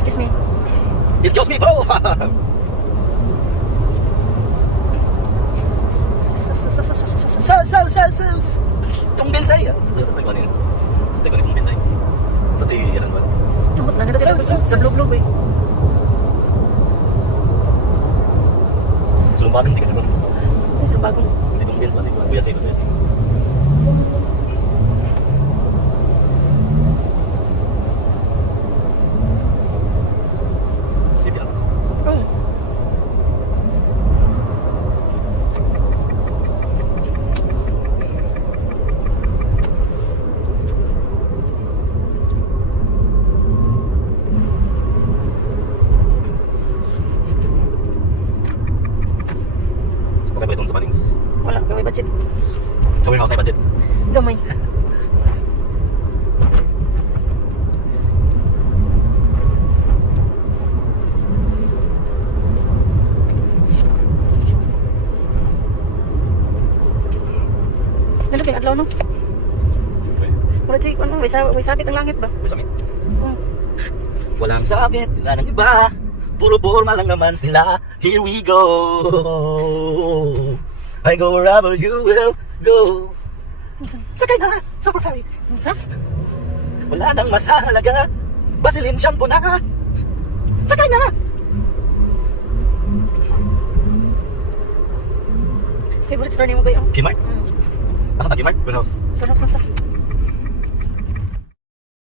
Excuse me. Excuse me po! Sus! Itong bensay. Sa tayo kanina. Sa tayo kanina itong bensay. Sa tayo yan ba? Tumot lang na sa blog-blog eh. Sulumbagan di ka sa Ito sa bagong. sa itong bens. Masih kuya sa ito. Masih tidak. Oh. Okay ba itong sa Palings? Wala, gamay budget. Sa warehouse ay budget. Gamay. Ano kaya adlaw no? Siyempre. Wala chay, ano, may sakit ang langit ba? May sakit. Hmm. Walang sakit nga ng iba. Puro forma lang naman sila. Here we go. I go wherever you will go. Sakay na, super ferry. Sa? Wala nang mas halaga. Vaseline shampoo na. Sakay na. Favorite store niyo mo ba yun? Kmart? Hmm. Asa na Kmart? Warehouse. Sarap na ta.